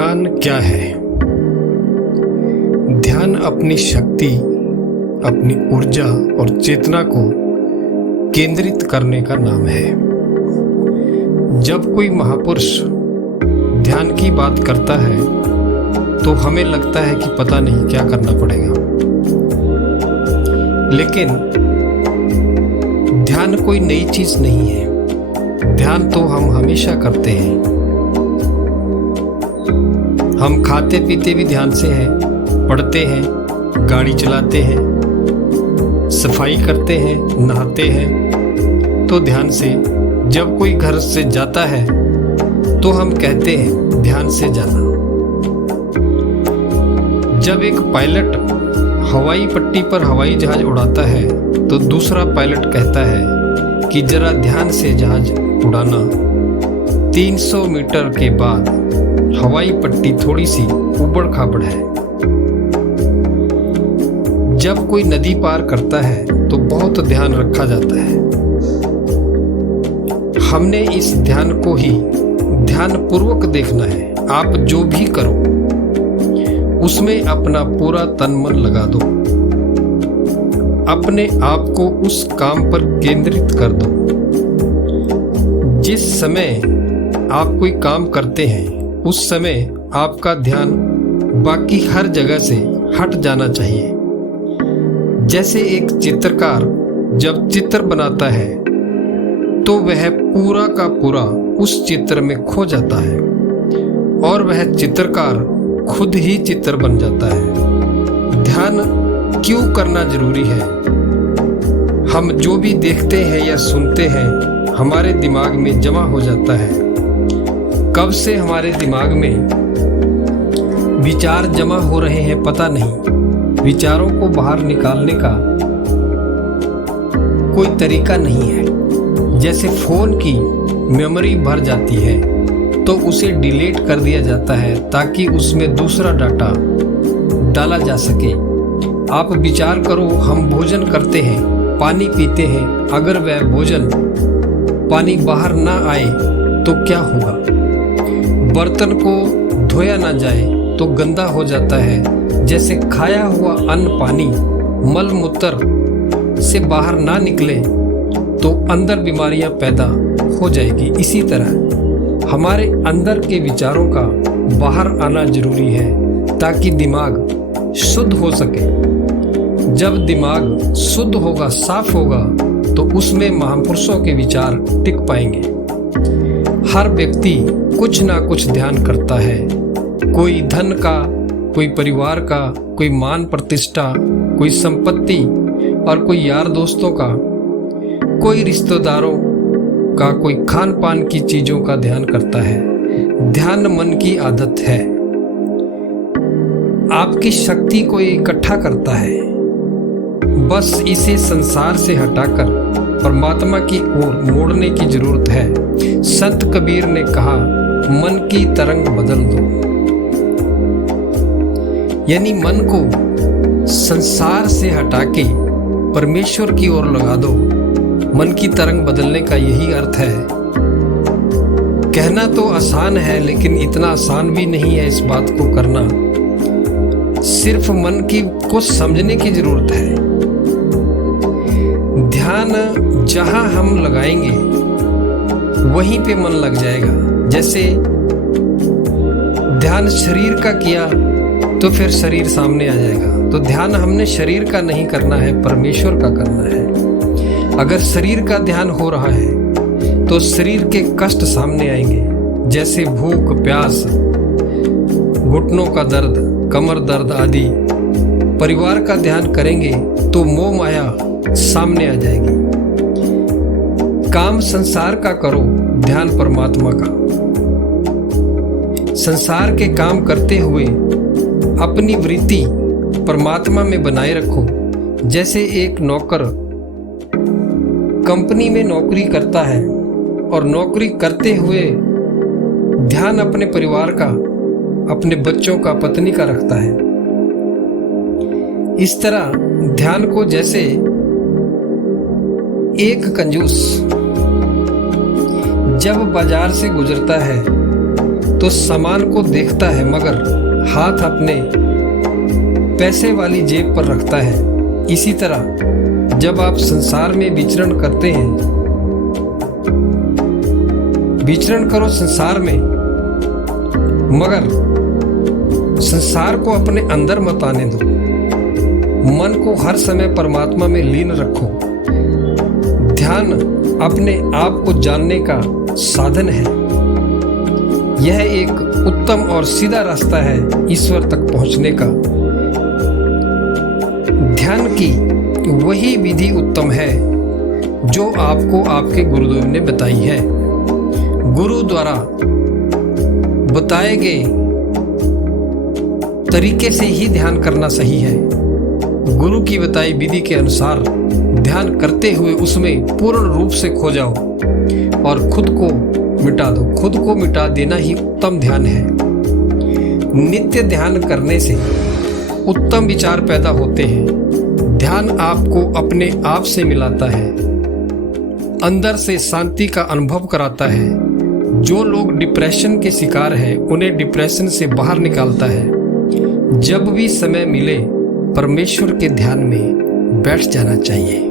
ध्यान क्या है? ध्यान अपनी शक्ति, अपनी ऊर्जा और चेतना को केंद्रित करने का नाम है। जब कोई महापुरुष ध्यान की बात करता है तो हमें लगता है कि पता नहीं क्या करना पड़ेगा, लेकिन ध्यान कोई नई चीज नहीं है। ध्यान तो हम हमेशा करते हैं। हम खाते पीते भी ध्यान से हैं, पढ़ते हैं, गाड़ी चलाते हैं, सफाई करते हैं, नहाते हैं तो ध्यान से। जब कोई घर से जाता है तो हम कहते हैं ध्यान से जाना। जब एक पायलट हवाई पट्टी पर हवाई जहाज उड़ाता है तो दूसरा पायलट कहता है कि जरा ध्यान से जहाज उड़ाना। 300 मीटर के बाद हवाई पट्टी थोड़ी सी ऊबड़ खाबड़ है। जब कोई नदी पार करता है तो बहुत ध्यान रखा जाता है। हमने इस ध्यान को ही ध्यान पूर्वक देखना है। आप जो भी करो उसमें अपना पूरा तन मन लगा दो। अपने आप को उस काम पर केंद्रित कर दो। जिस समय आप कोई काम करते हैं उस समय आपका ध्यान बाकी हर जगह से हट जाना चाहिए। जैसे एक चित्रकार जब चित्र बनाता है तो वह पूरा का पूरा उस चित्र में खो जाता है और वह चित्रकार खुद ही चित्र बन जाता है। ध्यान क्यों करना जरूरी है? हम जो भी देखते हैं या सुनते हैं हमारे दिमाग में जमा हो जाता है। कब से हमारे दिमाग में विचार जमा हो रहे हैं पता नहीं। विचारों को बाहर निकालने का कोई तरीका नहीं है। जैसे फोन की मेमोरी भर जाती है तो उसे डिलीट कर दिया जाता है ताकि उसमें दूसरा डाटा डाला जा सके। आप विचार करो, हम भोजन करते हैं, पानी पीते हैं, अगर वह भोजन पानी बाहर ना आए तो क्या होगा? बर्तन को धोया ना जाए तो गंदा हो जाता है। जैसे खाया हुआ अन्न पानी मल मूत्र से बाहर ना निकले तो अंदर बीमारियां पैदा हो जाएगी। इसी तरह हमारे अंदर के विचारों का बाहर आना जरूरी है ताकि दिमाग शुद्ध हो सके। जब दिमाग शुद्ध होगा, साफ होगा तो उसमें महापुरुषों के विचार टिक पाएंगे। हर व्यक्ति कुछ ना कुछ ध्यान करता है। कोई धन का, कोई परिवार का, कोई मान प्रतिष्ठा, कोई संपत्ति और कोई यार दोस्तों का, कोई रिश्तेदारों का, कोई खान पान की चीजों का ध्यान करता है। ध्यान मन की आदत है। आपकी शक्ति को इकट्ठा करता है। बस इसे संसार से हटाकर परमात्मा की ओर मोड़ने की जरूरत है। संत कबीर ने कहा, मन की तरंग बदल दो। यानी मन को संसार से हटा के परमेश्वर की ओर लगा दो। मन की तरंग बदलने का यही अर्थ है। कहना तो आसान है लेकिन इतना आसान भी नहीं है इस बात को करना। सिर्फ मन की को समझने की जरूरत है। ध्यान जहां हम लगाएंगे वहीं पे मन लग जाएगा। जैसे ध्यान शरीर का किया तो फिर शरीर सामने आ जाएगा। तो ध्यान हमने शरीर का नहीं करना है, परमेश्वर का करना है। अगर शरीर का ध्यान हो रहा है तो शरीर के कष्ट सामने आएंगे, जैसे भूख, प्यास, घुटनों का दर्द, कमर दर्द आदि। परिवार का ध्यान करेंगे तो मोह माया सामने आ जाएगी। काम संसार का करो, ध्यान परमात्मा का। संसार के काम करते हुए अपनी वृत्ति परमात्मा में बनाए रखो। जैसे एक नौकर कंपनी में नौकरी करता है और नौकरी करते हुए ध्यान अपने परिवार का, अपने बच्चों का, पत्नी का रखता है। इस तरह ध्यान को जैसे एक कंजूस जब बाजार से गुजरता है तो सामान को देखता है मगर हाथ अपने पैसे वाली जेब पर रखता है। इसी तरह जब आप संसार में विचरण करते हैं, विचरण करो संसार में, मगर संसार को अपने अंदर मत आने दो। मन को हर समय परमात्मा में लीन रखो। ध्यान अपने आप को जानने का साधन है। यह एक उत्तम और सीधा रास्ता है ईश्वर तक पहुंचने का। ध्यान की वही विधि उत्तम है जो आपको आपके गुरुदेव ने बताई है। गुरु द्वारा बताए गए तरीके से ही ध्यान करना सही है। गुरु की बताई विधि के अनुसार ध्यान करते हुए उसमें पूर्ण रूप से खो जाओ और खुद को मिटा दो। खुद को मिटा देना ही उत्तम ध्यान है। नित्य ध्यान करने से उत्तम विचार पैदा होते हैं। ध्यान आपको अपने आप से मिलाता है, अंदर से शांति का अनुभव कराता है। जो लोग डिप्रेशन के शिकार हैं उन्हें डिप्रेशन से बाहर निकालता है। जब भी समय मिले परमेश्वर के ध्यान में बैठ जाना चाहिए।